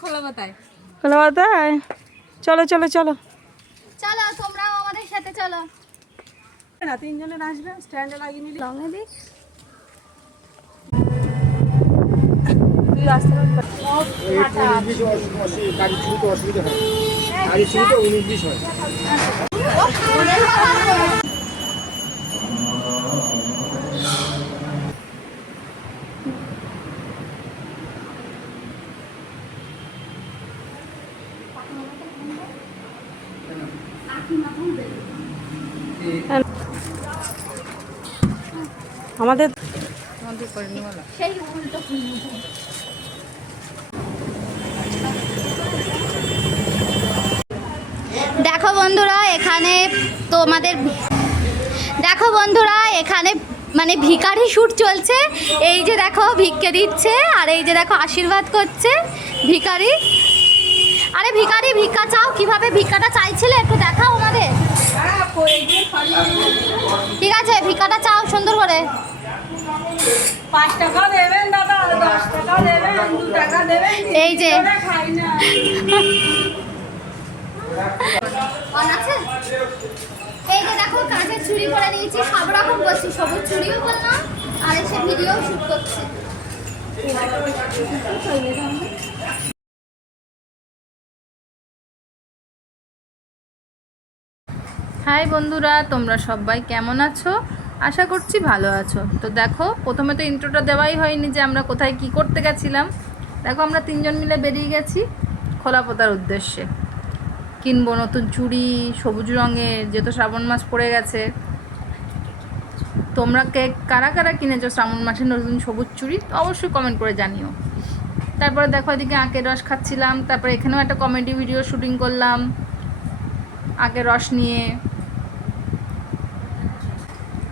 খোলা বাতায় চলো চলো চলো চলো, তোমরাও আমাদের সাথে চলো। না, তিনজনের আসবে, স্ট্যান্ডে লাগিয়ে নিলি। লঙে দিক তুই আসতে পারবি? গাড়ি ছুটিতে অসুবিধা হয়, গাড়ি ছুটিতে 19-20 হয়। আমাদের সেই উল্টো দেখো বন্ধুরা, এখানে এখানে মানে ভিখারি শ্যুট চলছে। এই যে দেখো ভিক্ষে দিচ্ছে, আর এই যে দেখো আশীর্বাদ করছে ভিখারি। আরে ভিখারি, ভিক্ষা চাও, কিভাবে ভিক্ষাটা চাইছিলে একটু দেখাও আমাদের। ঠিক আছে, ভিক্ষাটা চাও সুন্দর করে। 5 টাকা দেবেন দাদা, 10 টাকা দেবেন, 2 টাকা দেবেন। এই যে খাই না। এই যে দেখো কাঁচের চুড়ি করে নিয়েছি, সব রকম করছি, সবুজ চুড়িও করলাম আর এসে ভিডিও শুট করছি। হাই বন্ধুরা, তোমরা সবাই কেমন আছো? আশা করছি ভালো আছো। তো দেখো, প্রথমে তো ইন্ট্রোটা দেওয়াই হয়নি যে আমরা কোথায় কি করতে গেছিলাম। দেখো, আমরা তিনজন মিলে বেরিয়ে গেছি খোলাপোতার উদ্দেশ্যে। কিনবো নতুন চুড়ি সবুজ রঙের, যেহেতু শ্রাবণ মাস পড়ে গেছে। তোমরা কারা কারা কিনেছো শ্রাবণ মাসে নতুন সবুজ চুড়ি, তো অবশ্যই কমেন্ট করে জানিও। তারপরে দেখো, এদিকে আখের রস খাচ্ছিলাম। তারপরে এখানেও একটা কমেডি ভিডিও শুটিং করলাম আখের রস নিয়ে।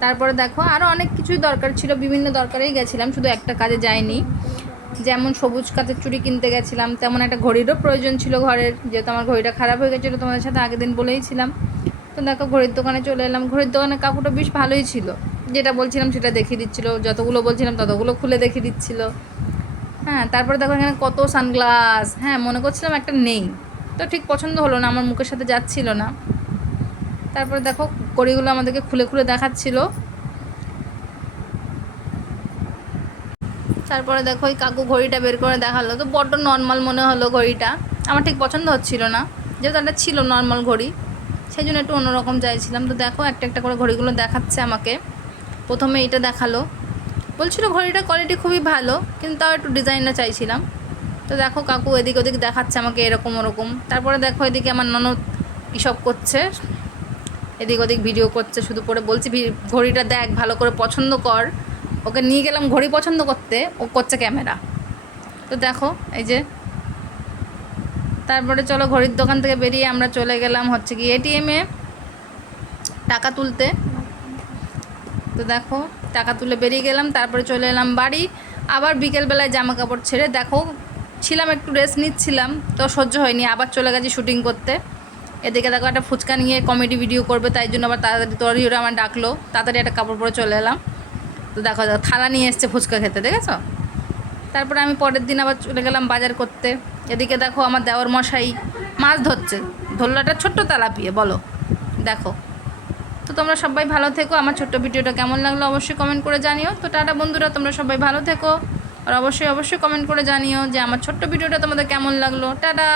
তারপরে দেখো, আরও অনেক কিছুই দরকার ছিল, বিভিন্ন দরকারেই গেছিলাম, শুধু একটা কাজে যাইনি। যেমন সবুজ কাচের চুড়ি কিনতে গেছিলাম, তেমন একটা ঘড়িরও প্রয়োজন ছিল ঘরের, যেহেতু আমার ঘড়িটা খারাপ হয়ে গেছিলো, তোমাদের সাথে আগের দিন বলেইছিলাম। তো দেখো, ঘড়ির দোকানে চলে এলাম। ঘড়ির দোকানে কাকুটা বেশ ভালোই ছিল, যেটা বলছিলাম সেটা দেখিয়ে দিচ্ছিলো, যতগুলো বলছিলাম ততগুলো খুলে দেখিয়ে দিচ্ছিলো। হ্যাঁ, তারপরে দেখো এখানে কত সানগ্লাস। হ্যাঁ, মনে করছিলাম একটা নেই, তো ঠিক পছন্দ হলো না, আমার মুখের সাথে যাচ্ছিল না। তারপরে দেখো, ঘড়িগুলো আমাদেরকে খুলে খুলে দেখাচ্ছিল। তারপরে দেখো, ওই কাকু ঘড়িটা বের করে দেখালো, তো বড্ড নর্মাল মনে হলো ঘড়িটা, আমার ঠিক পছন্দ হচ্ছিল না, যেহেতু একটা ছিল নর্মাল ঘড়ি, সেই জন্য একটু অন্যরকম চাইছিলাম। তো দেখো, একটা একটা করে ঘড়িগুলো দেখাচ্ছে আমাকে। প্রথমে এটা দেখালো, বলছিল ঘড়িটার কোয়ালিটি খুবই ভালো, কিন্তু তাও একটু ডিজাইনটা চাইছিলাম। তো দেখো, কাকু এদিক ওদিক দেখাচ্ছে আমাকে এরকম ওরকম। তারপরে দেখো, এদিকে আমার ননদ এসব করছে, এদিক ওদিক ভিডিও করছে, শুধু করে বলছি ঘড়িটা দেখ, ভালো করে পছন্দ কর। ওকে নিয়ে গেলাম ঘড়ি পছন্দ করতে, ও করছে ক্যামেরা। তো দেখো, এই যে। তারপরে চলো, ঘড়ির দোকান থেকে বেরিয়ে আমরা চলে গেলাম হচ্ছে কি এটিএমে টাকা তুলতে। তো দেখো, টাকা তুলে বেরিয়ে গেলাম, তারপরে চলে এলাম বাড়ি। আবার বিকেলবেলায় জামা কাপড় ছেড়ে দেখো, ছিলাম একটু রেস্ট নিচ্ছিলাম, তো সহ্য হয়নি, আবার চলে গেছি শুটিং করতে। এদিকে দেখো, একটা ফুচকা নিয়ে কমেডি ভিডিও করবে, তাই জন্য আবার তাড়াতাড়ি তরহিরা আমার ডাকলো, তাড়াতাড়ি একটা কাপড় পরে চলে এলাম। তো দেখো, থালা নিয়ে এসছে ফুচকা খেতে, দেখেছো? তারপরে আমি পরের দিন আবার চলে গেলাম বাজার করতে। এদিকে দেখো, আমার দেওর মশাই মাছ ধরছে, ধরলো একটা ছোট্ট তেলাপিয়া, বলো দেখো। তো তোমরা সবাই ভালো থেকো। আমার ছোট্ট ভিডিওটা কেমন লাগলো অবশ্যই কমেন্ট করে জানিও। তো টাটা বন্ধুরা, তোমরা সবাই ভালো থেকো, আর অবশ্যই অবশ্যই কমেন্ট করে জানিও যে আমার ছোট্ট ভিডিওটা তোমাদের কেমন লাগলো। টাটা।